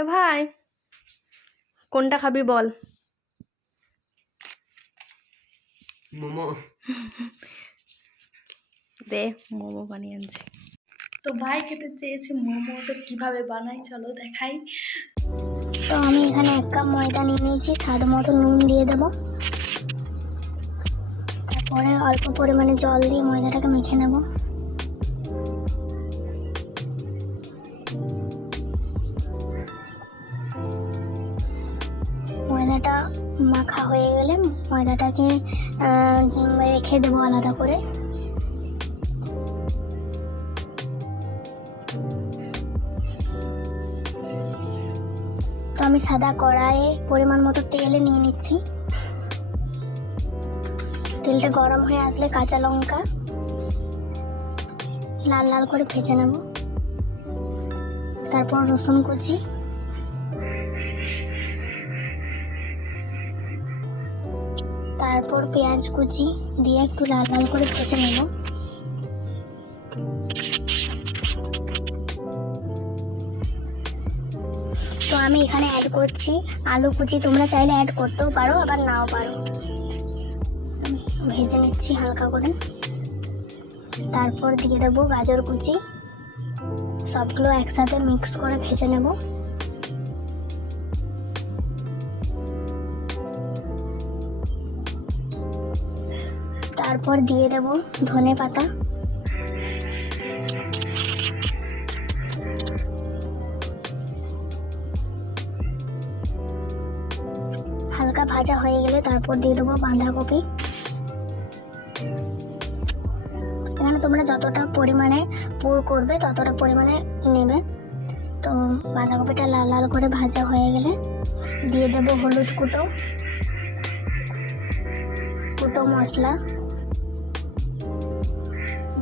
এ ভাই, কোনটা খাবি বল? মোমো। দে, মোমো বানিয়ে আনছি। তো ভাই খেতে চেয়েছে মোমো, তো কিভাবে বানাই চলো দেখাই। তো আমি এখানে 1 কাপ ময়দা নিয়ে নিয়েছি, স্বাদ মতো নুন দিয়ে দেবো। তারপরে অল্প পরিমাণে জল দিয়ে ময়দাটাকে মেখে নেব। ময়দাটা মাখা হয়ে গেলে ময়দাটাকে রেখে দেবো আলাদা করে। তো আমি সাদা কড়াইয়ে পরিমাণ মতো তেল নিয়ে নিচ্ছি। তেলটা গরম হয়ে আসলে কাঁচা লঙ্কা লাল লাল করে ভেজে নেব। তারপর রসুন কুচি, তারপর পেঁয়াজ কুচি দিয়ে একটু লাল লাল করে ভেজে নেব। তো আমি এখানে অ্যাড করছি আলু কুচি, তোমরা চাইলে অ্যাড করতেও পারো আবার নাও পারো। ভেজে নিচ্ছি হালকা করে। তারপর দিয়ে দেবো গাজর কুচি, সবগুলো একসাথে মিক্স করে ভেজে নেব। তারপর দিয়ে দেব ধনে পাতা, হালকা ভাজা হয়ে গেলে তারপর দিয়ে দেবো বাঁধাকপি। এখানে তোমরা যতটা পরিমাণে পুর করবে ততটা পরিমাণে নেবে। তো বাঁধাকপিটা লাল লাল করে ভাজা হয়ে গেলে দিয়ে দেবো হলুদ কুটো, কুটো মশলা,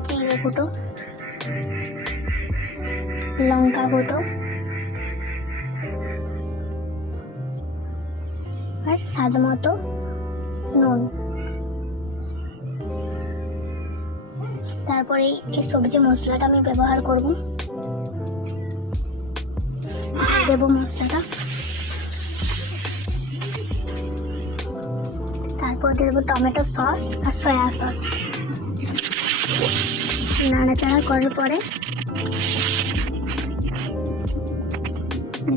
জিরে কুটো, লঙ্কা কুটো আর স্বাদ মতো নুন। তারপরে এই সবজি মশলাটা আমি ব্যবহার করব। দেবো মশলাটা, তারপর দিয়ে দেবো টমেটো সস আর সয়া সস। নাড়াচাড়া করার পরে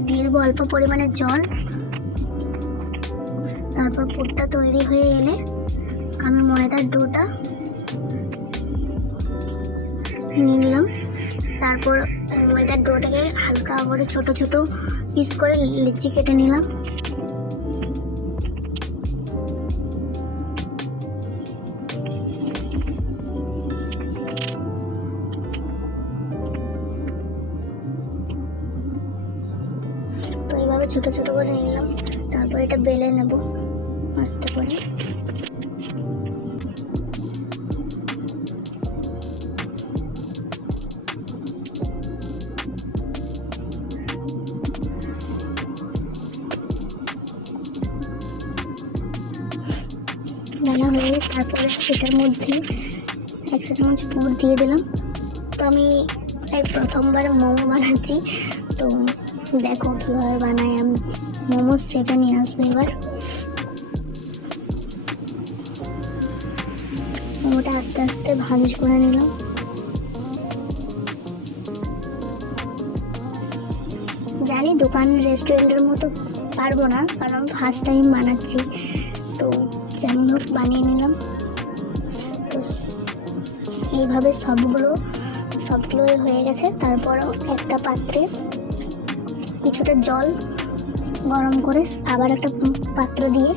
দিয়ে দেবো অল্প পরিমাণে জল। তারপর পুরটা তৈরি হয়ে এলে আমি ময়দার ডোটা নিয়ে নিলাম। তারপর ময়দার ডোটাকে হালকা করে ছোট ছোট পিস করে লিচি কেটে নিলাম। তো এইভাবে ছোট ছোট করে নিলাম। তারপর এটা বেলে নেব আস্তে করে। বেলা হয়ে গেছে, তারপরে এটার মধ্যে 1 চা চামচ পুর দিয়ে দিলাম। তো আমি এই প্রথমবার মোমো বানাচ্ছি, তো দেখো কীভাবে বানাই আমি। মোমোর শেপে নিয়ে আসবো এবার। মোমোটা আস্তে আস্তে ভাঁজ করে নিলাম। জানি দোকান রেস্টুরেন্টের মতো পারবো না, কারণ ফার্স্ট টাইম বানাচ্ছি, তো যেমন হোক বানিয়ে নিলাম। তো এইভাবে সবগুলো হয়ে গেছে। তারপরও একটা পাত্রে কিছুটা জল গরম করে আবার একটা পাত্র দিয়ে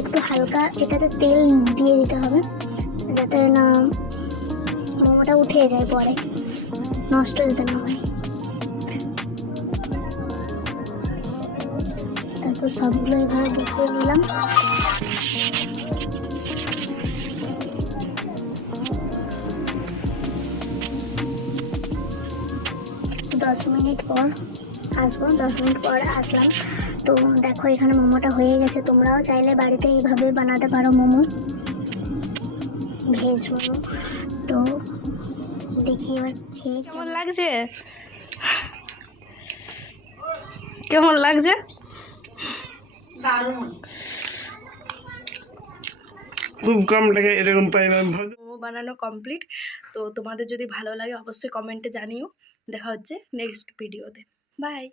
একটু হালকা এটাতে তেল দিয়ে দিতে হবে, যাতে না মোমোটা উঠে যায়, পরে নষ্ট যাতে না হয়। তারপর সবগুলো এইভাবে বসিয়ে নিলাম। দশ মিনিট পর আসবো, 10 মিনিট পর আসলাম। তো দেখো এখানে মোমোটা হয়ে গেছে। তোমরাও চাইলে বাড়িতে এইভাবে বানাতে পারো মোমো, ভেজ মোমো। তো দেখি এবার খেয়ে কেমন লাগছে? কেমন লাগছে? খুব কম টাকা এরকম পাইবে আমি ভাবছি। মোমো বানানো কমপ্লিট। তো তোমাদের যদি ভালো লাগে অবশ্যই কমেন্টে জানিও। দেখা হচ্ছে নেক্সট ভিডিওতে। বাই।